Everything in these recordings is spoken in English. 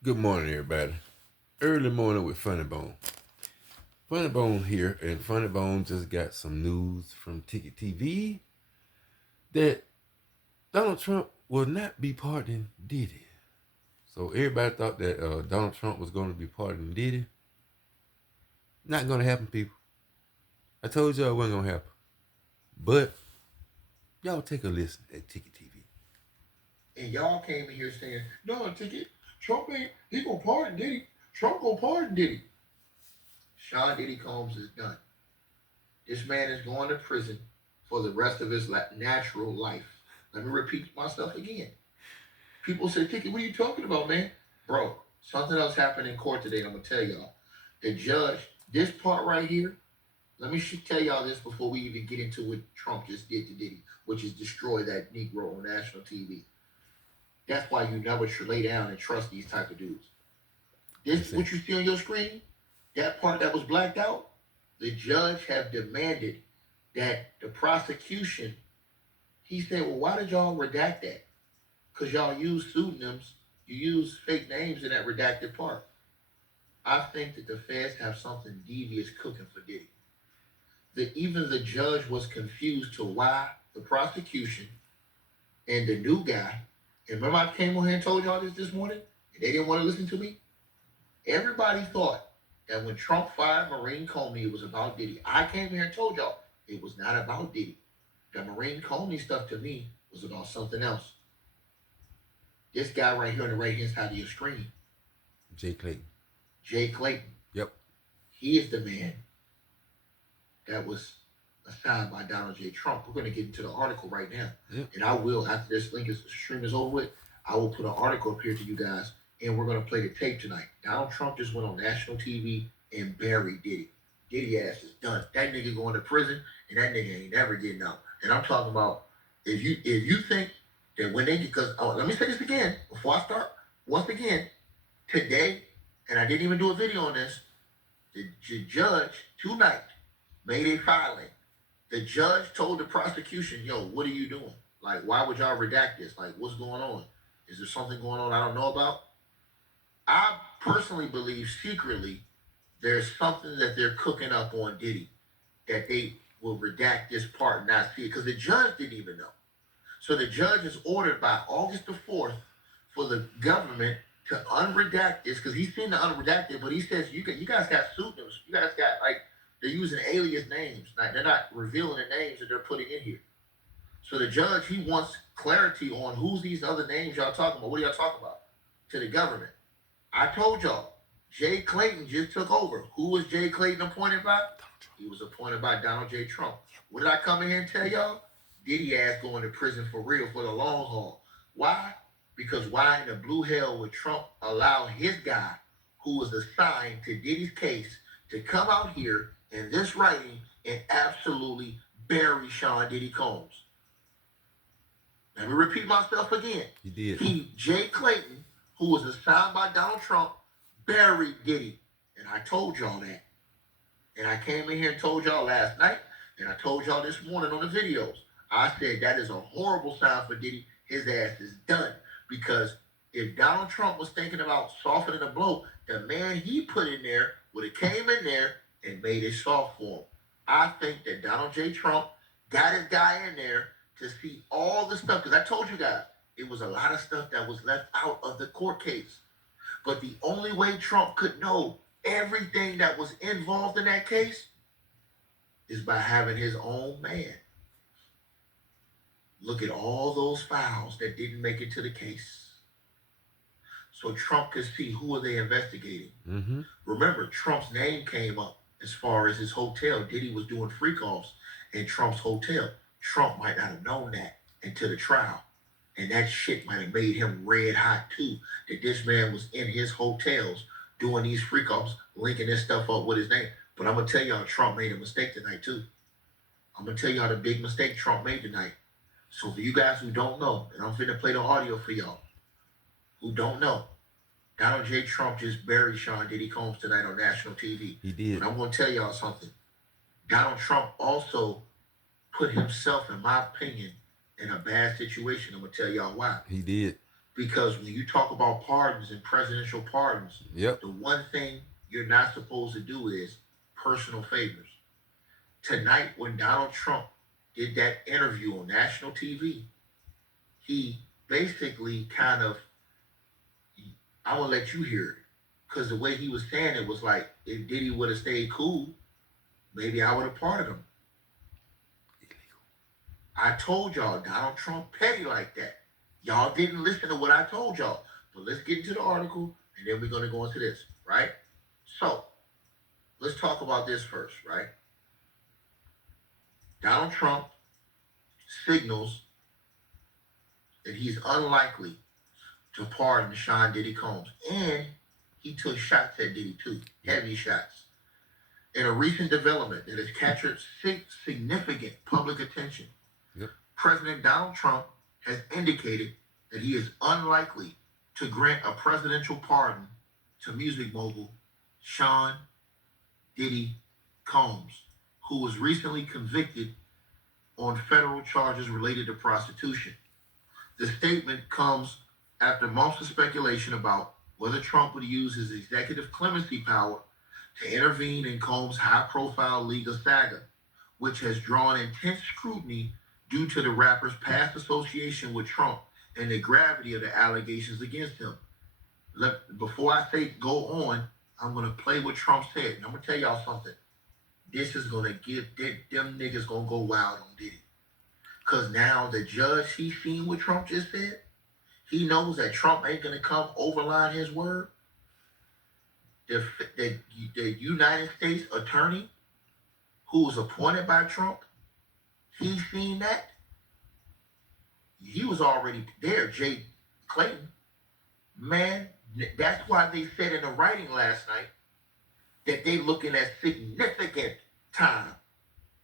Good morning, everybody. Early morning with Funny Bone. Funny Bone here, and Funny Bone just got some news from Ticket TV that Donald Trump will not be pardoning Diddy. So everybody thought that Donald Trump was going to be pardoning Diddy. Not going to happen, people. I told y'all it wasn't going to happen. But y'all take a listen at Ticket TV. And y'all came in here saying, no, Ticket, Trump ain't, he gonna pardon Diddy. Trump gonna pardon Diddy. Sean Diddy Combs is done. This man is going to prison for the rest of his natural life. Let me repeat myself again. People say, Ticket, what are you talking about, man? Bro, something else happened in court today, and I'm gonna tell y'all. The judge, this part right here, let me tell y'all this before we even get into what Trump just did to Diddy, which is destroy that Negro on national TV. That's why you never should lay down and trust these type of dudes. This That's it. what you see on your screen, that part that was blacked out, the judge have demanded that the prosecution. He said, "Well, why did y'all redact that? Because y'all use pseudonyms, you use fake names in that redacted part." I think that the feds have something devious cooking for Diddy. That even the judge was confused to why the prosecution and the new guy. And remember, I came on here and told y'all this morning, and they didn't want to listen to me. Everybody thought that when Trump fired Marine Comey, it was about Diddy. I came here and told y'all it was not about Diddy. The Marine Comey stuff to me was about something else. This guy right here on the right hand side of your screen, Jay Clayton. Jay Clayton, Yep. he is the man that was assigned by Donald J. Trump. We're going to get into the article right now. Yep. And I will, after this link is stream is over with, I will put an article up here to you guys, and we're going to play the tape tonight. Donald Trump just went on national TV and buried Diddy. Diddy ass is done. That nigga going to prison, and that nigga ain't never getting out. And I'm talking about if you think that when they get, because let me say this again before I start. Once again, today, and I didn't even do a video on this. The judge tonight made a filing. The judge told the prosecution, "Yo, what are you doing? Like, why would y'all redact this? Like, what's going on? Is there something going on I don't know about?" I personally believe secretly there's something that they're cooking up on Diddy that they will redact this part and not see it because the judge didn't even know. So the judge is ordered by August the 4th for the government to unredact this because he's seen the unredacted, but he says you guys got pseudonyms. You guys got like they're using alias names. Like they're not revealing the names that they're putting in here. So the judge he wants clarity on who's these other names y'all talking about. What are y'all talking about to the government? I told y'all, Jay Clayton just took over. Who was Jay Clayton appointed by? He was appointed by Donald J. Trump. What did I come in here and tell y'all? Diddy ass going to prison for real for the long haul. Why? Because why in the blue hell would Trump allow his guy, who was assigned to Diddy's case, to come out here in this writing and absolutely bury Sean Diddy Combs? Let me repeat myself again. He did. Jay Clayton, who was assigned by Donald Trump, buried Diddy. And I told y'all that. And I came in here and told y'all last night, and I told y'all this morning on the videos. I said that is a horrible sign for Diddy. His ass is done. Because if Donald Trump was thinking about softening the blow, the man he put in there would have came in there and made it soft for him. I think that Donald J. Trump got his guy in there to see all the stuff. Because I told you guys, it was a lot of stuff that was left out of the court case. But the only way Trump could know everything that was involved in that case is by having his own man look at all those files that didn't make it to the case. So Trump could see who are they investigating. Mm-hmm. Remember, Trump's name came up as far as his hotel. Diddy was doing freak offs in Trump's hotel. Trump might not have known that until the trial. And that shit might have made him red hot too. That this man was in his hotels doing these freak offs, linking this stuff up with his name. But I'm gonna tell y'all Trump made a mistake tonight too. I'm gonna tell y'all the big mistake Trump made tonight. So for you guys who don't know, and I'm finna play the audio for y'all who don't know, Donald J. Trump just buried Sean Diddy Combs tonight on national TV. He did. But I'm gonna tell y'all something. Donald Trump also put himself, in my opinion, in a bad situation. I'm gonna tell y'all why. He did. Because when you talk about pardons and presidential pardons, Yep. the one thing you're not supposed to do is personal favors. Tonight, when Donald Trump did that interview on national TV, he basically kind of, I will let you hear it. Because the way he was saying it was like, if Diddy would have stayed cool, maybe I would have pardoned him. I told y'all Donald Trump petty like that. Y'all didn't listen to what I told y'all. But let's get into the article and then we're going to go into this, right? So let's talk about this first, right? Donald Trump signals that he's unlikely to pardon Sean Diddy Combs. And he took shots at Diddy too, heavy shots. In a recent development that has captured significant public attention, Yep. President Donald Trump has indicated that he is unlikely to grant a presidential pardon to music mogul Sean Diddy Combs, who was recently convicted on federal charges related to prostitution. The statement comes after months of speculation about whether Trump would use his executive clemency power to intervene in Combs' high-profile legal saga, which has drawn intense scrutiny due to the rapper's past association with Trump and the gravity of the allegations against him. Before I say go on, I'm going to play what Trump said. And I'm going to tell y'all something. This is going to give them niggas going to go wild on Diddy. Because now the judge, he seen what Trump just said. He knows that Trump ain't going to come overline his word. The United States attorney who was appointed by Trump, he seen that. He was already there, Jay Clayton. Man, that's why they said in the writing last night that they looking at significant time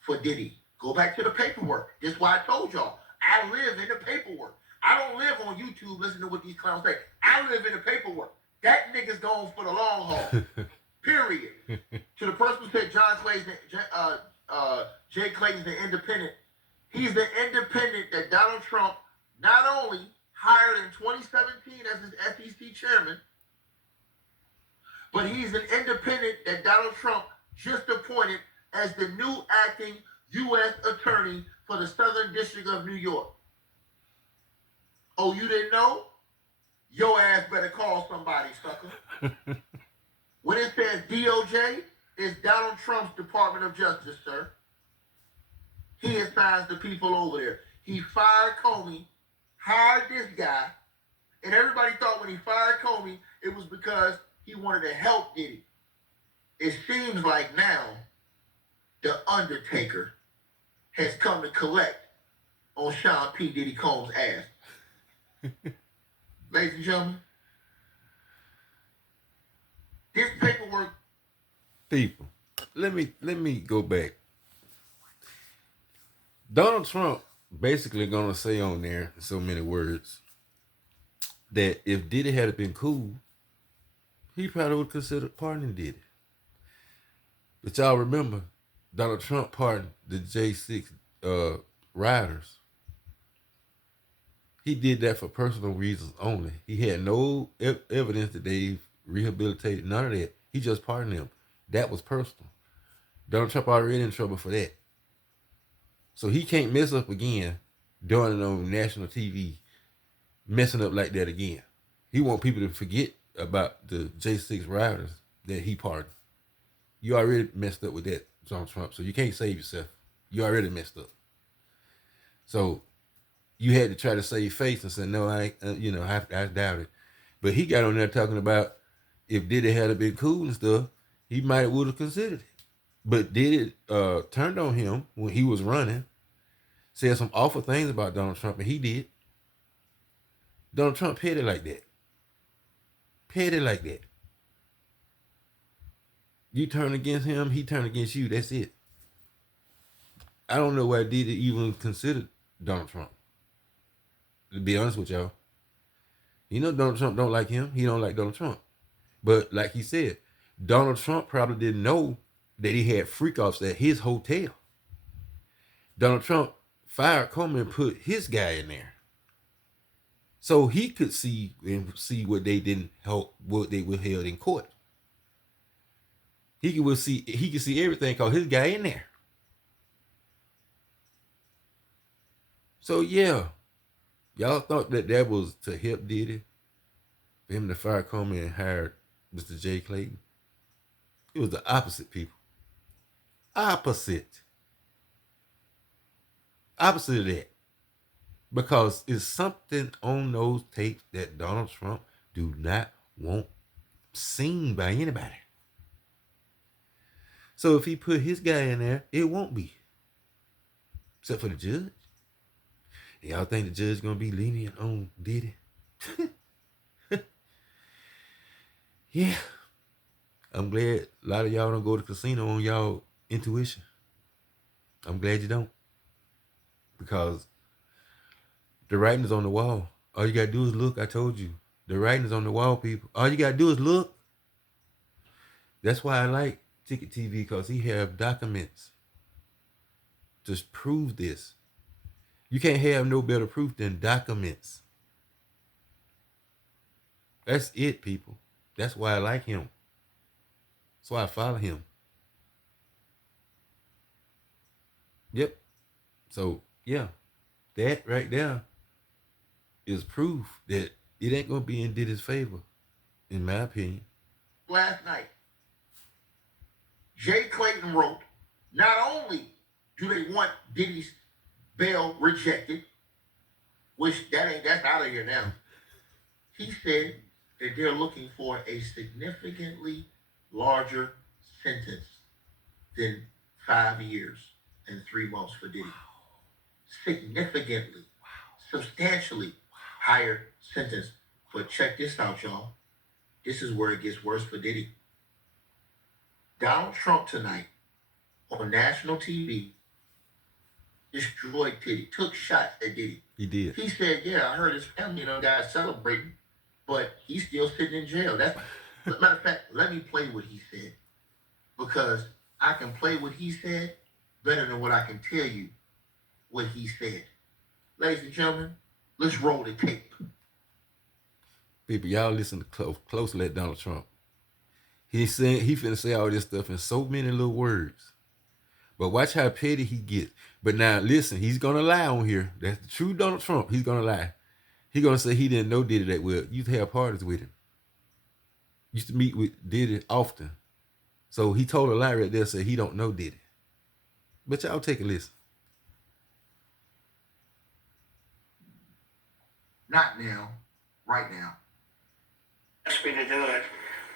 for Diddy. Go back to the paperwork. This is why I told y'all, I live in the paperwork. I don't live on YouTube listening to what these clowns say. I live in the paperwork. That nigga's going for the long haul. Period. To the person who said Jay Clayton's the independent. He's the independent that Donald Trump not only hired in 2017 as his SEC chairman, but he's an independent that Donald Trump just appointed as the new acting U.S. attorney for the Southern District of New York. Oh, you didn't know? Your ass better call somebody, sucker. When it says DOJ, it's Donald Trump's Department of Justice, sir. He assigns the people over there. He fired Comey, hired this guy, and everybody thought when he fired Comey, it was because he wanted to help Diddy. It seems like now the Undertaker has come to collect on Sean P. Diddy Combs' ass. Ladies and gentlemen, this paperwork. People, let me go back. Donald Trump basically gonna say on there in so many words that if Diddy had been cool, he probably would consider pardoning Diddy. But y'all remember, Donald Trump pardoned the J6 riders. He did that for personal reasons only. He had no evidence that they rehabilitated, none of that. He just pardoned them. That was personal. Donald Trump already in trouble for that. So he can't mess up again doing it on national TV, messing up like that again. He want people to forget about the J6 riders that he pardoned. You already messed up with that, Donald Trump, so you can't save yourself. You already messed up. So you had to try to save face and say, no, I doubt it. But he got on there talking about if Diddy had been cool and stuff, he might would have considered it. But Diddy turned on him when he was running, said some awful things about Donald Trump, and he did. Donald Trump petty like that. Petty like that. You turn against him, he turn against you. That's it. I don't know why Diddy even considered Donald Trump. To be honest with y'all. You know Donald Trump don't like him. He don't like Donald Trump. But like he said, Donald Trump probably didn't know that he had freak-offs at his hotel. Donald Trump fired Comey and put his guy in there. So he could see and see what they didn't help, what they withheld in court. He could see everything cause his guy in there. So yeah, y'all thought that was to help Diddy, for him to fire Comey and hire Mr. J. Clayton. It was the opposite, people. Opposite. Opposite of that. Because it's something on those tapes that Donald Trump do not want seen by anybody. So if he put his guy in there, it won't be. Except for the judge. And y'all think the judge is gonna be lenient on Diddy? Yeah. I'm glad a lot of y'all don't go to the casino on y'all intuition. I'm glad you don't. Because the writing's on the wall. All you gotta do is look. I told you. The writing's on the wall, people. All you gotta do is look. That's why I like Ticket TV, because he have documents to prove this. You can't have no better proof than documents. That's it, people. That's why I like him. That's why I follow him. Yep. So, yeah. That right there is proof that it ain't gonna be in Diddy's favor, in my opinion. Last night, Jay Clayton wrote, not only do they want Diddy's bail rejected, which that's out of here now. He said that they're looking for a significantly larger sentence than 5 years and 3 months for Diddy. Significantly, substantially higher sentence. But check this out, y'all. This is where it gets worse for Diddy. Donald Trump tonight on national TV destroyed Diddy, took shots at Diddy. He did. He said, yeah, I heard his family, guys celebrating, but he's still sitting in jail. Matter of fact, let me play what he said, because I can play what he said better than what I can tell you what he said. Ladies and gentlemen, let's roll the tape. People, y'all listen closely at Donald Trump. He finna say all this stuff in so many little words. But watch how petty he gets. But now listen, he's gonna lie on here. That's the true Donald Trump. He's gonna lie. He's gonna say he didn't know Diddy that well. Used to have parties with him. Used to meet with Diddy often. So he told a lie right there, said he don't know Diddy. But y'all take a listen. Not now, right now. Asked me to do it.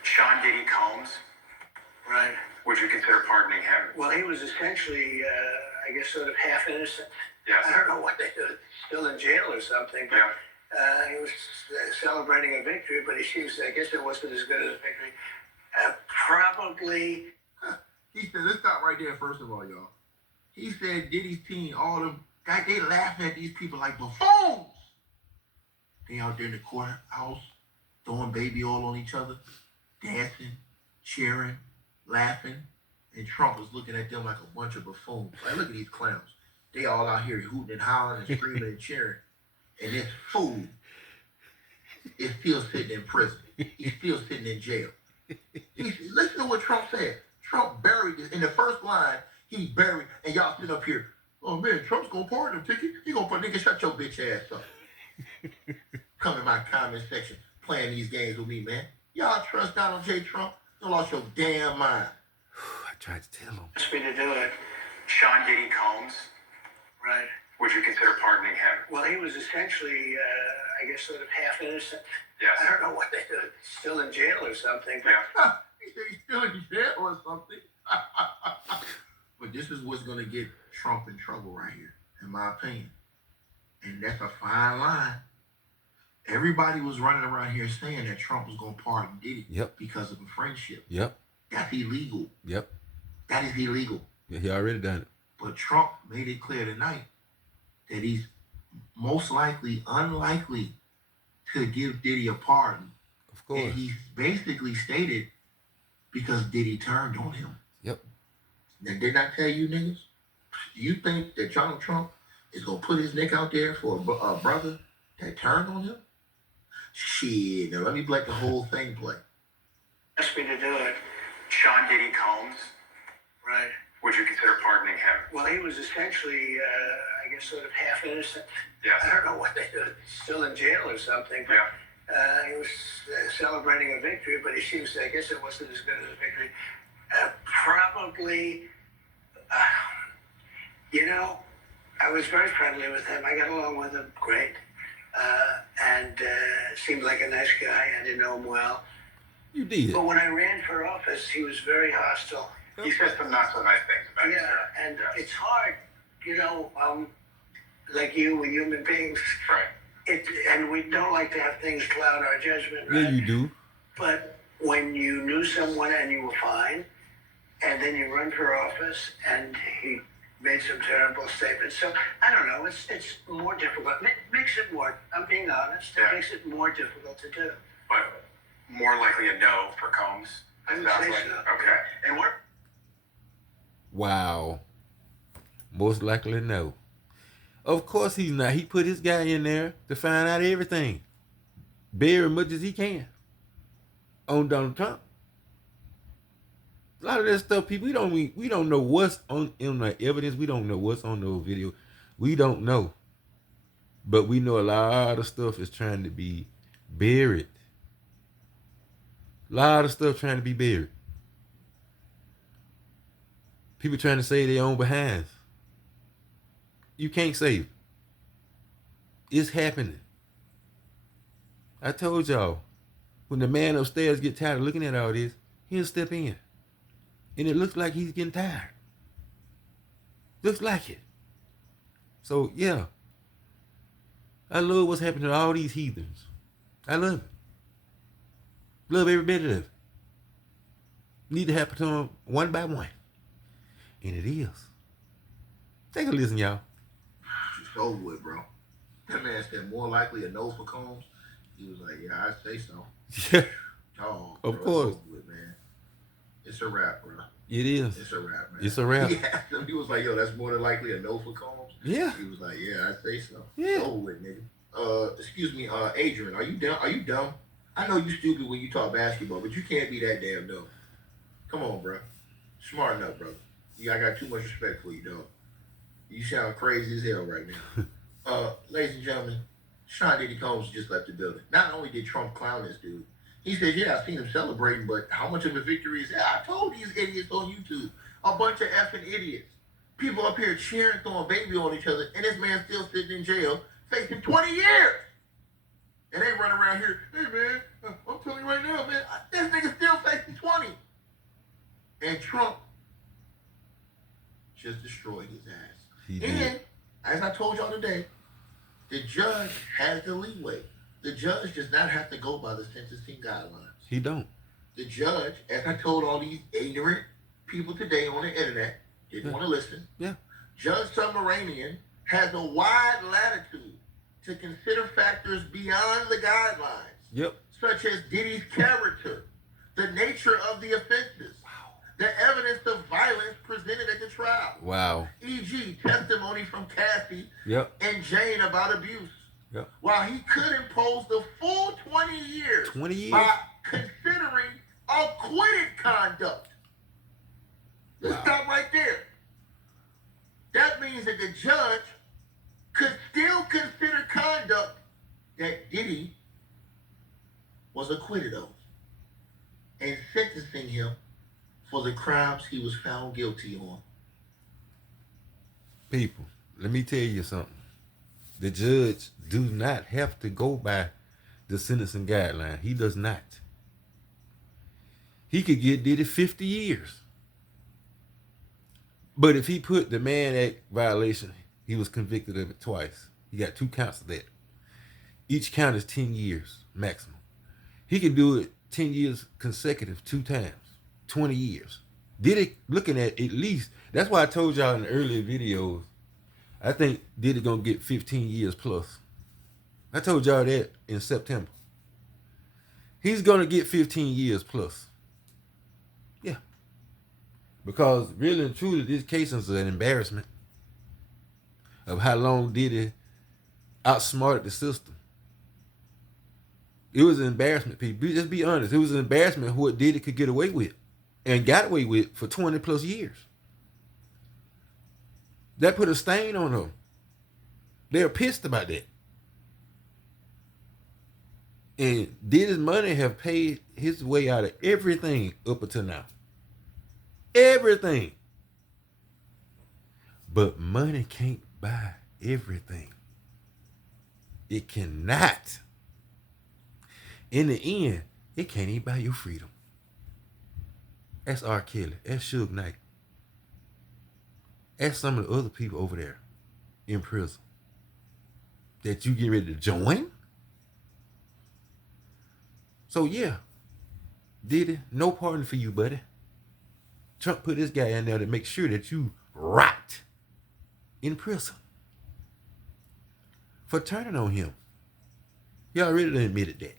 Sean Diddy Combs. Right. Would you consider pardoning him? Well, he was essentially, I guess, sort of half innocent. Yes. I don't know what they did, still in jail or something. But, he was celebrating a victory, but he seems, I guess it wasn't as good as a victory. Probably. He said, let's stop right there, first of all, y'all. He said Diddy's team, all them guys, they laugh at these people like buffoons. They out there in the courthouse throwing baby oil on each other, dancing, cheering, laughing, and Trump was looking at them like a bunch of buffoons. Like, look at these clowns. They all out here hooting and hollering and screaming and cheering. And this fool is still sitting in prison. He's still sitting in jail. Listen to what Trump said. Trump buried this. In the first line, he buried, and y'all sitting up here, oh man, Trump's gonna pardon him, Tiki. He gonna put, nigga, shut your bitch ass up. Come in my comment section playing these games with me, man. Y'all trust Donald J. Trump? You lost your damn mind. I tried to tell him. Asked me to do it. Sean Diddy Combs. Right. Would you consider pardoning him? Well, he was essentially, I guess, sort of half innocent. Yes. I don't know what they did, still in jail or something. But He said he's still in jail or something. But this is what's going to get Trump in trouble right here, in my opinion. And that's a fine line. Everybody was running around here saying that Trump was going to pardon Diddy because of a friendship. Yep. That's illegal. Yep. That is illegal. Yeah, he already done it. But Trump made it clear tonight that he's most likely unlikely to give Diddy a pardon. Of course. And he basically stated because Diddy turned on him. Yep. Now, didn't I tell you niggas? You think that Donald Trump is going to put his neck out there for a brother that turned on him? Shit, now let me let the whole thing play. Asked me to do it. Sean Diddy Combs, Right. would you consider pardoning him? Well, he was essentially, I guess, sort of half innocent. Yes. I don't know what they did. Still in jail or something. But, Yeah. he was celebrating a victory, but he seems, I guess it wasn't as good as a victory. Probably, you know, I was very friendly with him. I got along with him great. And seemed like a nice guy. I didn't know him well. You did. But when I ran for office, he was very hostile. He said some not so nice things about you. Yeah, and it's hard, you know, like you, we're human beings. Right. And we don't like to have things cloud our judgment, right? Yeah, you do. But when you knew someone and you were fine, and then you run for office, and he made some terrible statements. So, I don't know, it's more difficult. It makes it more, I'm being honest, it makes it more difficult to do. But more likely a no for Combs. I would Sounds say like- so. Okay. And what? Wow. Most likely no. Of course he's not. He put his guy in there to find out everything. Bury as much as he can on Donald Trump. A lot of that stuff, people, we don't know what's on in the evidence. We don't know what's on those videos. We don't know. But we know a lot of stuff is trying to be buried. A lot of stuff trying to be buried. People trying to save their own behinds. You can't save it. It's happening. I told y'all, when the man upstairs get tired of looking at all this, he'll step in. And it looks like he's getting tired. Looks like it. So, yeah. I love what's happening to all these heathens. I love it. Love every bit of it. Need to happen to them one by one. And it is. Take a listen, y'all. It's over with, bro. That man said more likely a no for Combs. He was like, yeah, I'd say so. Yeah, Dog, of bro, course. It's over with, man. It's a wrap, bro. It is. It's a wrap, man. It's a wrap. Yeah, he was like, yo, that's more than likely a no for Combs. Yeah. He was like, yeah, I'd say so. Yeah. It's over with, nigga. Excuse me, Adrian, are you dumb? Are you dumb? I know you stupid when you talk basketball, but you can't be that damn dumb. Come on, bro. Smarten up, brother. I got too much respect for you, dog. You sound crazy as hell right now. Ladies and gentlemen, Sean Diddy Combs just left the building. Not only did Trump clown this dude, he said, yeah, I've seen him celebrating, but how much of a victory is that? I told these idiots on YouTube, a bunch of effing idiots. People up here cheering, throwing baby on each other, and this man still sitting in jail, facing 20 years. And they run around here, hey man, I'm telling you right now, man, this nigga still facing 20. And Trump just destroyed his ass. He And, did. as I told y'all today, the judge has the leeway. The judge does not have to go by the sentencing guidelines. He don't. The judge, as I told all these ignorant people today on the internet, didn't want to listen. Yeah. Judge Submaranian has a wide latitude to consider factors beyond the guidelines, Yep. such as Diddy's character, the nature of the offenses, the evidence of violence presented at the trial, Wow. e.g. testimony from Cassie Yep. and Jane about abuse. Yep. While he could impose the full 20 years 20 years? by considering acquitted conduct. Let's Wow. stop right there. That means that the judge could still consider conduct that Diddy was acquitted of and sentencing him for the crimes he was found guilty on. People, let me tell you something. The judge do not have to go by the sentencing guideline. He does not. He could get Diddy 50 years. But if he put the Mann Act violation, he was convicted of it twice. He got 2 counts of that. Each count is 10 years maximum. He could do it 10 years consecutive 2 times. 20 years. Diddy looking at least, that's why I told y'all in the earlier videos, I think Diddy gonna get 15 years plus. I told y'all that in September. He's gonna get 15 years plus. Yeah. Because really and truly, this case is an embarrassment of how long Diddy outsmarted the system. It was an embarrassment, people. Just be honest. It was an embarrassment what Diddy could get away with and got away with for 20 plus years. That put a stain on them. They're pissed about that. And Diddy's money have paid his way out of everything up until now. Everything. But money can't buy everything. It cannot. In the end, it can't even buy your freedom. That's R. Kelly. That's Suge Knight. That's some of the other people over there in prison that you get ready to join. So yeah, Diddy, no pardon for you, buddy. Trump put this guy in there to make sure that you rot in prison for turning on him. You already admitted that.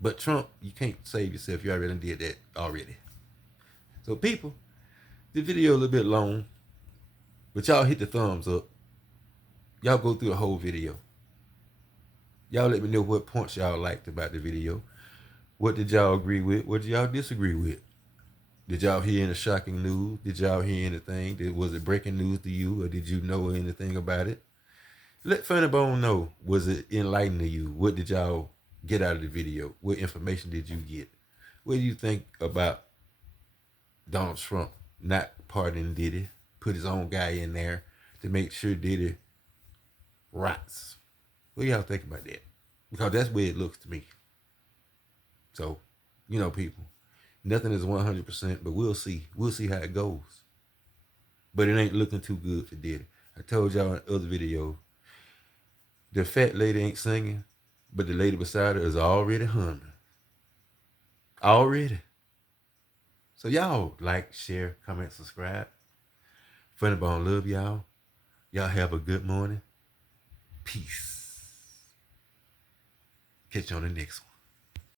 But Trump, you can't save yourself. You already did that already. So people, the video a little bit long, but y'all hit the thumbs up. Y'all go through the whole video. Y'all let me know what points y'all liked about the video. What did y'all agree with? What did y'all disagree with? Did y'all hear any shocking news? Did y'all hear anything? Was it breaking news to you, or did you know anything about it? Let Funny Bone know. Was it enlightening to you? What did y'all get out of the video? What information did you get? What do you think about Donald Trump not pardoning Diddy? Put his own guy in there to make sure Diddy rots. What do y'all think about that? Because that's where it looks to me. So, you know, people, nothing is 100%, but we'll see. We'll see how it goes. But it ain't looking too good for Diddy. I told y'all in other videos, the fat lady ain't singing, but the lady beside her is already humming. Already. So y'all like, share, comment, subscribe. Funny Bone love y'all. Y'all have a good morning. Peace. Catch you on the next one.